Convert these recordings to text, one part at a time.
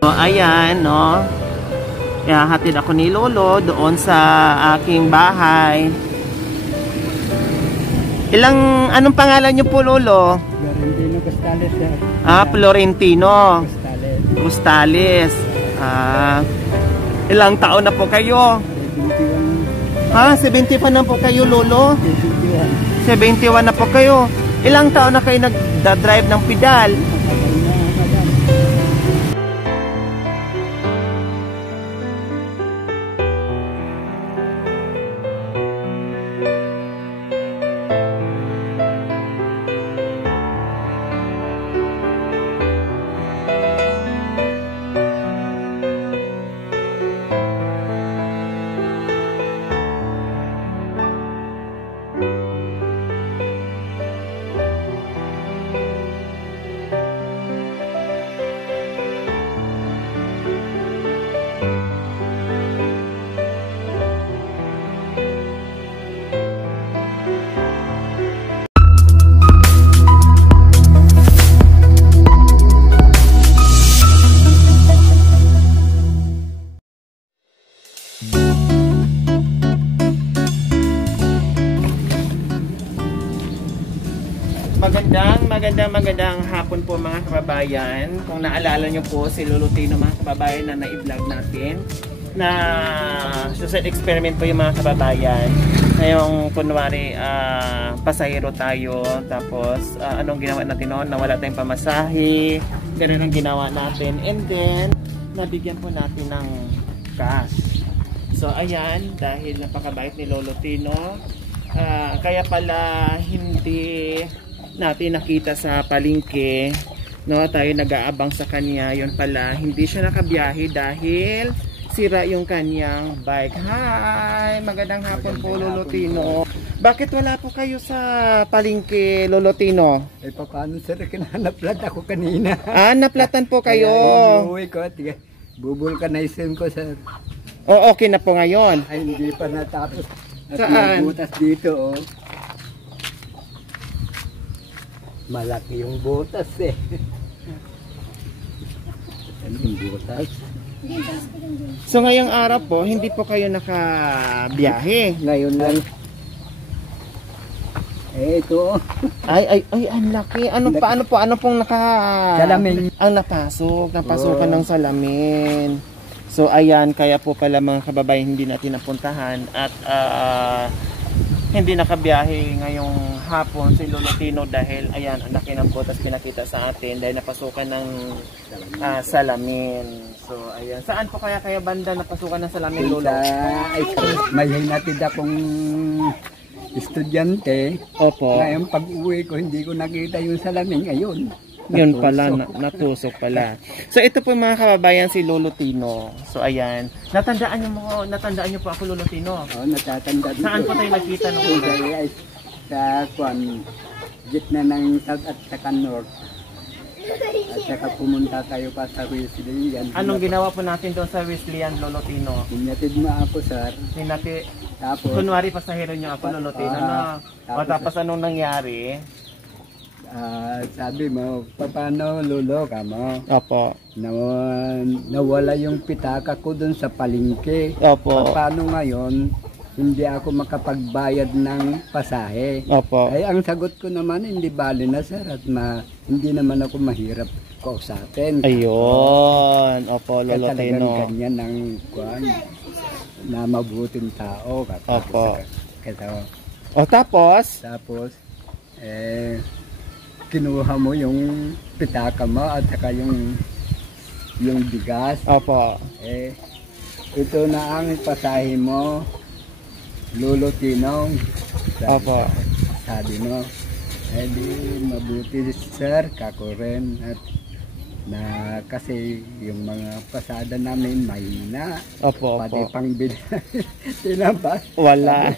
So, ayan, no. Kaya hatid ako ni Lolo doon sa aking bahay. Anong pangalan niyo po, Lolo? Florentino Costales, sir. Florentino Costales. Costales. Ilang taon na po kayo? 71. 71 na po kayo, Lolo? 71. 71 na po kayo. Ilang taon na kayo nagda-drive ng pedal? Magandang hapon po mga kababayan. Kung naalala nyo po si Lolo Tino mga kababayan na na-vlog natin na suicide experiment po yung mga kababayan. Ngayong kunwari pasahero tayo, tapos anong ginawa natin noon? Nawala tayong pamasahe, ganun ang ginawa natin, and then nabigyan po natin ng cash. So ayan, dahil napakabait ni Lolo Tino, kaya pala hindi natin nakita sa palengke, no, tayo nag-aabang sa kanya. Yun pala, hindi siya nakabiyahe dahil sira yung kanyang bike. Hi! Magandang hapon po, Lolo Tino. Bakit wala po kayo sa palengke, Lolo Tino? Eh, paano, sir? Kinanaplat ako kanina. Naplatan po kayo. Uwi ko, bubulkanisin ko, sir. O, okay na po ngayon. Ay, hindi pa natapos. At saan? may butas dito, oh. Malaki yung butas, eh. Ano yung butas? So ngayong araw po, hindi po kayo nakabiyahe. Ngayon lang. Eh, ito. Ay, ang laki. Ano pong Salamin. Ang napasukan ng salamin. So ayan, kaya po pala mga kababayan hindi natin napuntahan at hindi nakabiyahe ngayong hapon si Lolo Tino dahil ayan, ang laki ng butas pinakita sa atin dahil napasukan ng salamin. So ayan, saan po kaya banda napasukan ng salamin, Lolo? May hinatid akong estudyante. Opo. Ngayon pag uwi ko hindi ko nakita yung salamin ngayon. Yun pala, natusok pala. So ito po mga kababayan si Lolo Tino. So ayan, natandaan niyo po ako, Lolo Tino? Oo, natatanda. Saan po tayo nagkita nung una? Sa gitna ng South at saka North. At saka pumunta tayo pa sa Wesleyan. Anong ginawa po natin doon sa Wesleyan, Lolo Tino? Hinatid mo ako, sir. Tapos, kunwari pasahero niyo ako, Lolo Tino, no? Tapos anong nangyari? Sabi mo, paano lulo ka mo? Opo. Nawala yung pitaka ko dun sa palengke. Opo. Paano ngayon, hindi ako makapagbayad ng pasahe? Opo. Ay, ang sagot ko naman, hindi bali na, sir, at hindi naman ako mahirap kausapin. Ayun. Opo, Lolo Tino. Kanya ng na mabuting tao. Opo. Tapos, kinuha mo yung pitaka mo at saka yung bigas. Opo. Ito na ang pasahe mo, Lolo Tino. Opo. Sabi mo, di mabuti, sir, kako rin. At kasi yung mga pasada namin mahina. Opo, pati pang tinabas. Wala.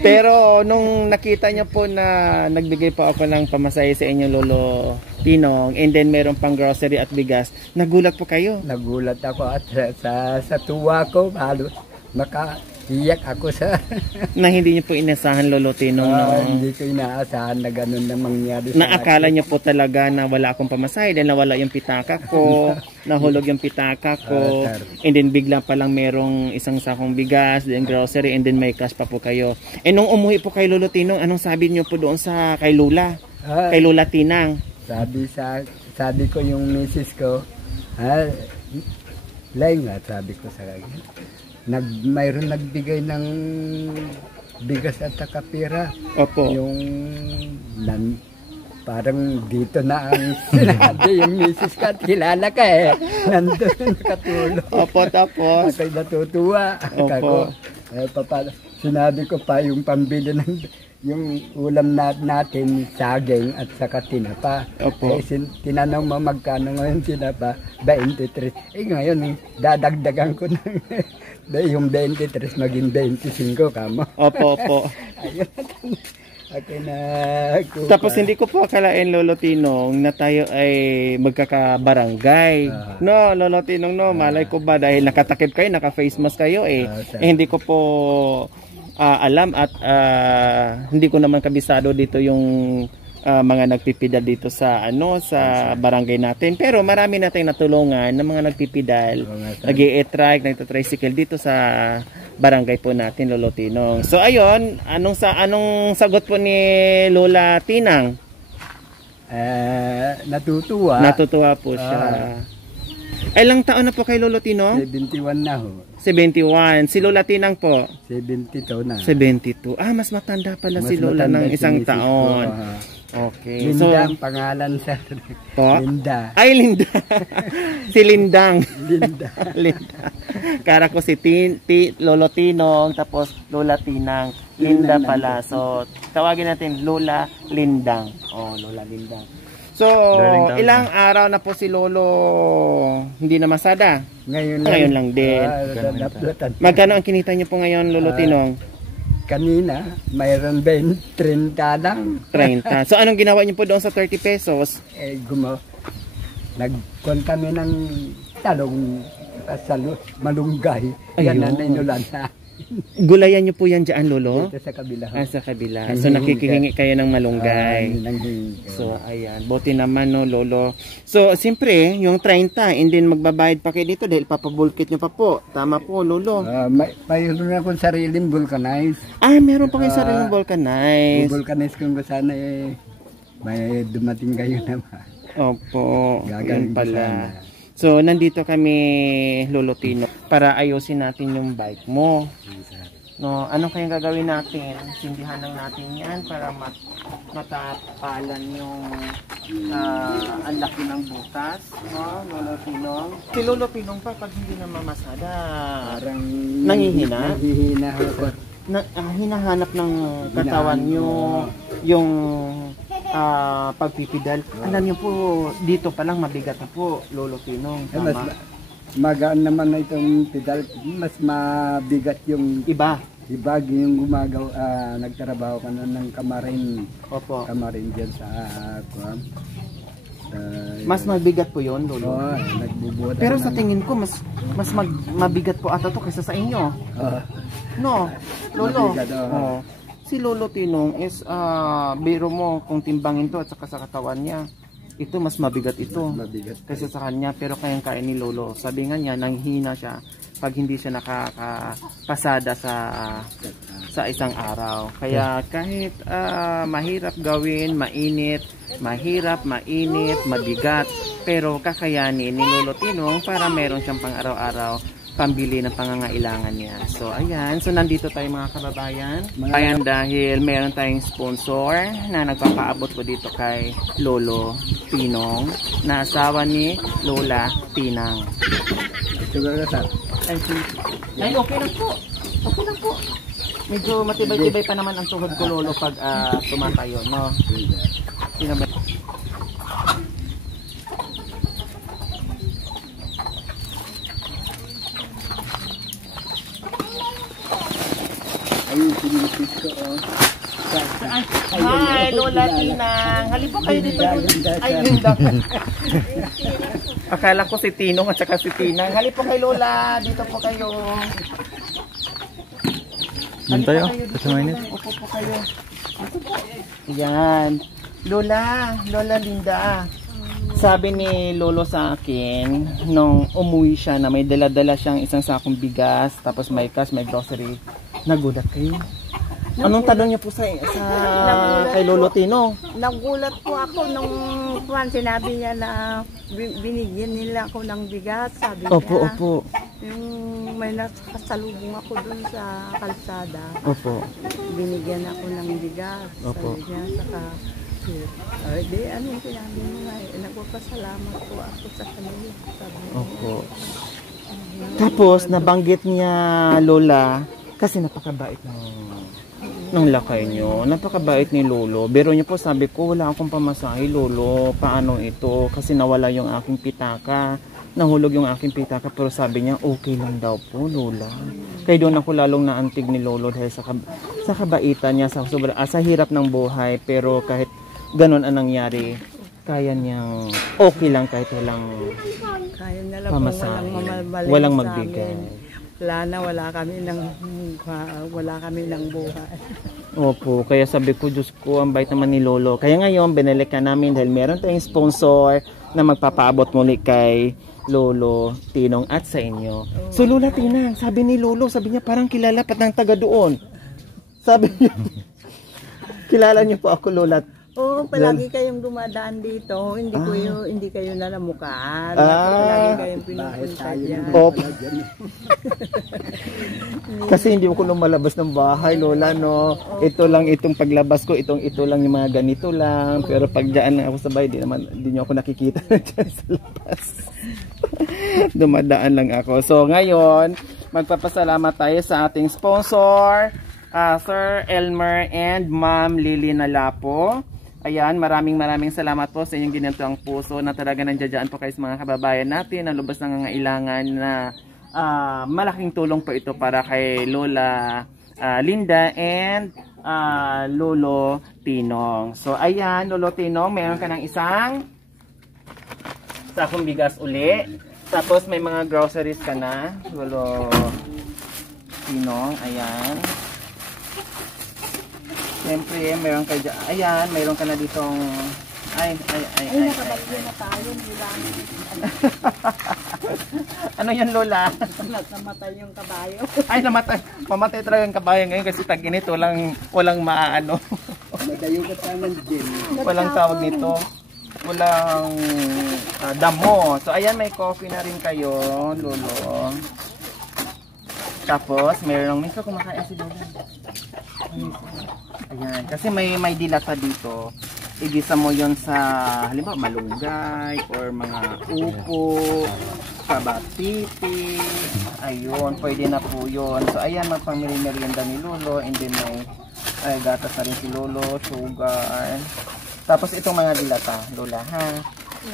Pero nung nakita niyo po na nagbigay po ako ng pamasahe sa inyo, Lolo Tinong, and then meron pang grocery at bigas, nagulat po kayo? Nagulat ako at sa tuwa ko, halos Iyak ako sa Na hindi niyo po inasahan, Lolo Tinong, no? hindi ko inaasahan na ganun na mangyari sa Naakala niyo po talaga na wala akong pamasahe dahil nawala yung pitaka ko, nahulog yung pitaka ko, sir. and then bigla pa lang merong isang sakong bigas, then grocery, and then may cash pa po kayo. Eh nung umuwi po kay Lolo Tinong, anong sabi niyo po doon sa kay Lola? Ah, Kay Lola Tinang? sabi ko yung misis ko, Lai nga, sabi ko sa kanya. Mayroon nagbigay ng bigas at saka pera. Opo. Yung parang dito na ang sinabi yung misis ka at kilala ka eh. Nandun nakatulog. Opo, tapos? Ako'y natutuwa. Opo. Sinabi ko pa yung pambili ng yung ulam natin, saging at saka tinapa. Opo. Eh, tinanong mo magkano ngayon tinapa? 23. Eh ngayon, dadagdagan ko ng yung 23 maging 25 kamo. Opo, opo. Ayun. Ako na. Tapos hindi ko po akalain, Lolo Tinong, na tayo ay magkakabarangay. No, Lolo Tinong, no, malay ko ba dahil nakatakip kayo, naka-face mask kayo eh. Hindi ko po alam at hindi ko naman kabisado dito yung mga nagpipidal dito sa sa barangay natin. Pero marami nating natulungan ng mga nagpipidal, nag-i-e-trike, nagta-tricycle dito sa barangay po natin, Lolo Tinong. So ayun, anong sagot po ni Lola Tinang? Natutuwa. Natutuwa po siya. Ilang taon na po kay Lolo Tinong? 71 na ho. 71. Si Lola Tinang po? 72 na. 72. Mas matanda pala si Lola ng isang taon. Okay. Linda ang pangalan sa po? Linda. Ay, Linda. Si Lindang. Linda. Linda. Kara ko si Lolo Tinong, tapos Lola Tinang. Linda pala. So, tawagin natin Lola Lindang. Lola Lindang. So, ilang araw na po si Lolo hindi na masada? Ngayon lang din. Magkano ang kinita niyo po ngayon, Lolo Tinong? Kanina, mayroon 30 lang. 30. So, anong ginawa niyo po doon sa 30 pesos? Nagkon kami ng talong sa malunggay. Yan na inulan na. Gulayan niyo po yan dyan, Lolo? Dito sa kabila. Sa kabila. So, nakikihingi kayo ng malunggay. So, ayan. Buti naman, no, Lolo. So, siyempre, yung 30, and then magbabayad pa kayo dito dahil papabulkit niyo pa po. Tama po, Lolo. Mayroon akong sariling vulcanize. Meron pa kayo sariling vulcanize. Vulcanize kung sana may dumating kayo naman. Opo. Yan pala. So, nandito kami, Lolo Tino, para ayusin natin yung bike mo. No, ano kayang gagawin natin? Sindihan lang natin yan para matapalan yung ang laki ng butas. No, Lolo Tinong. Si Lolo Tinong pa, pag hindi na mamasada, parang nanghihina? Nanghihina ako. Hinahanap ng katawan nyo yung pagpipidal. Alam niyo po, dito pa lang mabigat na po, Lolo Tinong. Tama. Magaan naman na itong pedal, mas mabigat yung iba yung gumagaw, nagtrabaho ka na ng kamarin. Opo. Kamarin dyan sa mas mabigat po yun, Lolo. Nagbubuhat. Pero sa tingin ko, mas mabigat po ata to kaysa sa inyo. No, Lolo. Mabigat, si Lolo Tinong is, biro mo kung timbangin to at saka sa katawan niya. Ito mas mabigat ito kaysa sa kanya, pero kayang kaya ni Lolo. Sabi nga niya, nanghina siya pag hindi siya nakakapasada sa isang araw. Kaya kahit mahirap gawin, mahirap, mainit, mabigat, pero kakayanin ni Lolo Tinong para meron siyang pang araw-araw pambili ng pangangailangan niya. So ayan, so nandito tayo mga kababayan. Ayan, dahil meron tayong sponsor na nagpapaabot ko dito kay Lolo Tinong na asawa ni Lola Tinang. Ay, okay lang po. Okay lang po. Medyo matibay-tibay pa naman ang tuhod ko, Lolo, pag tumatayo, no? Hi, Lola Tinang. Halip po kayo dito. Ay, Linda. Akala ko si Tinong at saka si Tinang. Halip po kay Lola. Dito po kayo. Doon tayo, sa mainit. Upo po kayo. Upo po. Yan. Lola Linda. Sabi ni Lolo sa akin, nung umuwi siya na may dala-dala siyang isang sakong bigas, tapos may cash, may grocery. Nagulat kayo? Anong tanong niyo po sa kay Lolo Tino? Nagulat po ako nung sinabi niya na binigyan nila ako ng bigas, sabi niya. Opo. Yung may nakasalubong ako dun sa kalsada, Opo. binigyan ako ng bigas. Opo. Sabi niya, saka, di ano yung sinabi mo nga, nagpapasalamat po ako sa kanila. Sabi niya. Opo. Tapos nabanggit niya Lola, kasi napakabait nung lakay nyo. Napakabait ni Lolo. Pero niyo po, sabi ko, wala akong pamasahe, Lolo. Paano ito? Kasi nawala yung aking pitaka. Nahulog yung aking pitaka. Pero sabi niya, okay lang daw po, Lola. Kaya doon ako lalong naantig ni Lolo dahil sa kabaitan niya, sa hirap ng buhay. Pero kahit ganun ang nangyari, kaya niyang okay lang kahit walang Kaya na lang pamasahe. po Walang sa magbigay. amin. Wala kami ng buhay. Opo, kaya sabi ko, Diyos ko, ang bait naman ni Lolo. Kaya ngayon, binalikan namin dahil meron tayong sponsor na magpapaabot muli kay Lolo Tinong at sa inyo. So Lola Tinang, sabi ni Lolo, sabi niya parang kilala pa ng taga doon. Sabi niya, kilala niyo po ako, Lola. Oo, palagi kayong dumadaan dito. Hindi kayo nalamukaan. Ah. Palagi kayong Bahay pinupunta tayo dyan. Opo. Kasi hindi ko lumalabas ng bahay, Lola, no. Ito lang itong paglabas ko, ito lang yung mga ganito lang. Pero pag dyan ako sa bahay, di niyo ako nakikita dyan sa labas. Dumadaan lang ako. So ngayon, magpapasalamat tayo sa ating sponsor, Sir Elmer and Ma'am Lily Nalapo. Ayan, maraming salamat po sa inyong ginantoang puso na talaga nandiyan po kayo sa mga kababayan natin na lubos ng nangangailangan na malaking tulong po ito para kay Lola Linda and Lolo Tinong. So ayan, Lolo Tinong, mayroon ka ng isang sakong bigas uli. Tapos may mga groceries ka na, Lolo Tinong. Ayan. Siyempre, meron ka dyan. Ayan, meron ka na ditong... Ay. Nakabagyo na tayo. Ano yan, Lola? Namatay yung kabayo. Ay, mamatay talaga yung kabayo ngayon kasi tag ganito, walang maano. Nadayo ka sa ng gym. Walang tawag nito. Walang damo. So, ayan, may coffee na rin kayo, Lolo. Tapos, may kumakain si Lola. Ayan, kasi may dilata dito. Igisa mo yon sa, halimbawa, malunggay or mga upo, kabatiti. Ayun, pwede na po yun. So, ayan, magpamerienda ni Lolo. And then may gatas na rin si Lolo, sugar. Tapos, itong mga dilata, Lola, ha?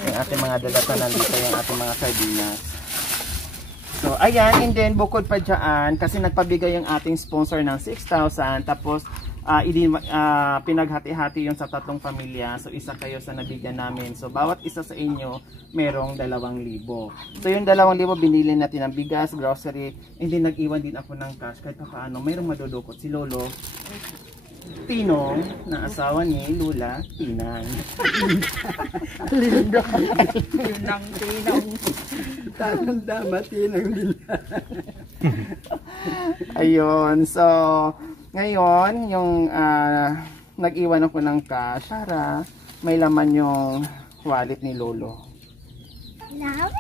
Yung ating mga dilata, nandito yung ating mga sardinas. So, ayan, and then bukod pa dyan, kasi nagpabigay yung ating sponsor ng 6,000, tapos pinaghati-hati yung sa 3 pamilya. So, isa kayo sa nabigyan namin. So, bawat isa sa inyo, merong 2,000. So, yung 2,000, binili natin ng bigas, grocery, and then nag-iwan din ako ng cash. Kahit pa paano, mayroong madudukot si Lolo Tinong, na asawa ni Lola Tinang. Yun ang Tinong. Tama, Tinang din. Ayun, so ngayon yung nag-iwan ako ng cash para may laman yung wallet ni Lolo. Salamat.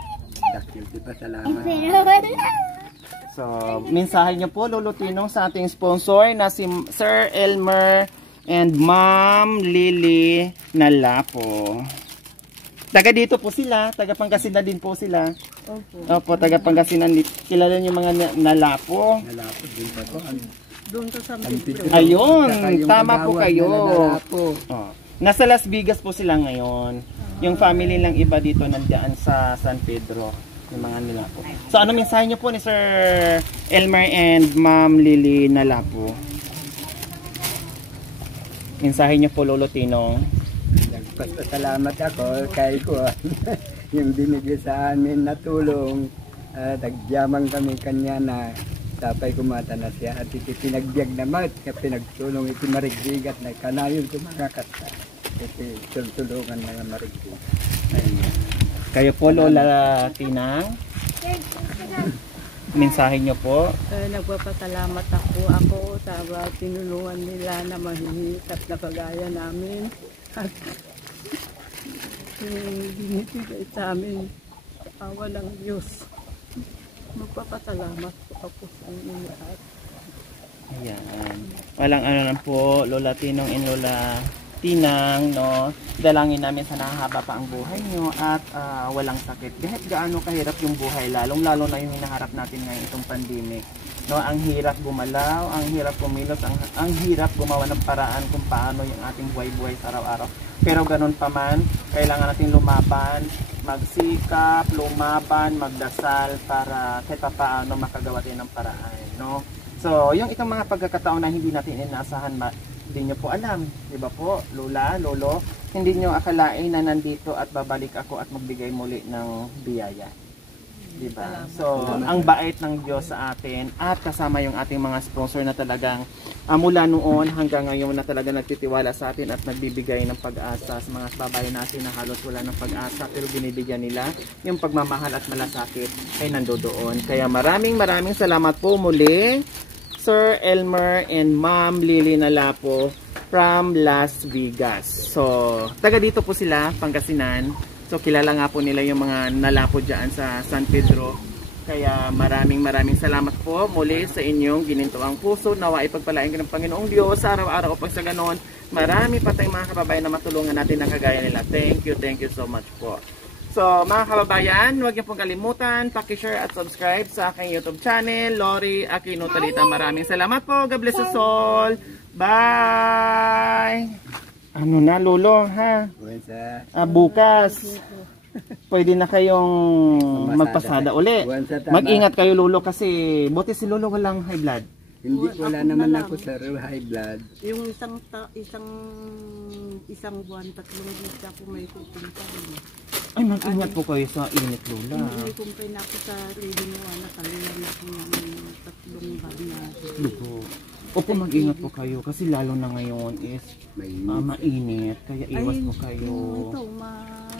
So, mensahe niyo po, Lolo Tinong, sa ating sponsor na si Sir Elmer and Ma'am Lily Nalapo. Taga dito po sila, taga Pangasinan din po sila. Opo, taga Pangasinan. Kilala niyo mga Nalapo? Nalapo din pa ko. Doon to sa Pedro. Ayun, tama po kayo. Nalapo. Oh, nasa Las Vegas po sila ngayon. Yung family lang iba dito nandiyan sa San Pedro. Yung mga Nalapo. So ano mensahe niyo po ni Sir Elmer and Ma'am Lily Nalapo? Mensahe niyo po, Lolo Tinong. Nagpasalamat ako kay Kuan. Yung binigay sa amin na tulong. Nagyaman kami kanya na tapay kumata na siya at iti pinagbiag naman kaya pinagtulong iti marigbigat na kanayon kumangakat na iti tulungan na marigbigat. Kayo po, Lola Tinang, mensahe nyo po. Nagpapasalamat ako sa tinulungan nila na mahihirap na kagaya namin at binibigay sa amin awa ng Diyos. Magpapasalamat po ako sa inyo lahat. Ayan. Walang ano lang po, Lola Tinong and Lola Tinang, no? Dalangin namin sa nahahaba pa ang buhay nyo at walang sakit. Kahit gaano kahirap yung buhay, lalong-lalo na yung hinaharap natin ngayon itong pandemic. No, ang hirap gumalaw, ang hirap kumilos, ang hirap gumawa ng paraan kung paano yung ating buhay-buhay sa araw-araw. Pero ganun pa man, kailangan natin lumaban, magsikap, lumaban, magdasal para kahit pa paano makagawa din ng paraan, no? So, yung itong mga pagkakataon na hindi natin inaasahan, hindi nyo po alam, di ba po, Lola, Lolo, hindi nyo akalain na nandito at babalik ako at magbigay muli ng biyaya. Di ba? So, ang bait ng Diyos sa atin at kasama yung ating mga sponsor na talagang mula noon hanggang ngayon na talaga nagtitiwala sa atin at nagbibigay ng pag-asa sa mga babae natin na halos wala ng pag-asa pero binibigyan nila yung pagmamahal at malasakit ay nandoon. Kaya maraming salamat po muli, Sir Elmer and Ma'am Lily Nalapo from Las Vegas. So, taga dito po sila, Pangasinan. So, kilala nga po nila yung mga nalapo dyan sa San Pedro. Kaya maraming salamat po muli sa inyong ginintuang puso. Nawa ipagpalain ka ng Panginoong Diyos sa araw-araw upang sa ganon. Marami pa tayong mga kababayan na matulungan natin na kagaya nila. Thank you so much po. So, mga kababayan, huwag niyo pong kalimutan, paki-share at subscribe sa aking YouTube channel, Lori Aquino Talita. Maraming salamat po. God bless us all. Bye! Ano na, Lolo, ha? Bukas, pwede na kayong magpasada uli. Mag-ingat kayo, Lolo, kasi buti si Lolo walang high blood. Hindi, wala naman ako sa high blood. Yung isang buwan, 3 weeks ako may pupunta. Ay, mag-ingat po kayo sa init, Lola. May kumpay na ako sa reading mo, nakaliwan ako ng 3 buwan na. Luto. Opo, mag-ingat po kayo kasi lalo na ngayon is mainit. Kaya iwas po kayo. Ito,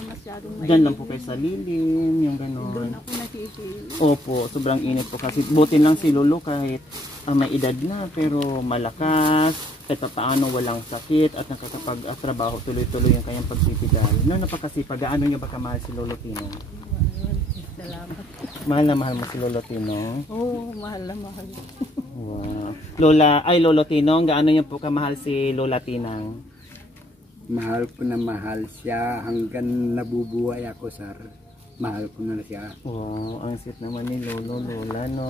masyadong mainit. Diyan lang po kayo sa lilim, yung gano'n. Doon ako nakikita. Opo, sobrang init po kasi. Buti lang si Lolo kahit may edad na pero malakas. Kahit paano walang sakit at nakakapag-trabaho tuloy-tuloy yung kanyang pagsipigal. No, napakasipag. Gaano niyo ba kamahal si Lolo Tino? Salamat. Mahal na mahal mo si Lolo Tino? Oo, mahal na mahal. Wow. Lolo Tinong, gaano niyo po kamahal si Lola Tinang? Mahal ko na mahal siya hanggang nabubuhay ako, sir. Mahal ko na siya. Wow, ang sweet naman ni Lolo, Lola, no?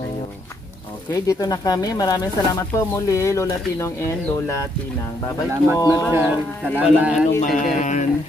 Okay, dito na kami. Maraming salamat po muli, Lola Tinong and Lola Tinang. Bye-bye po. Salamat na, sir. Salamat. Walang anuman.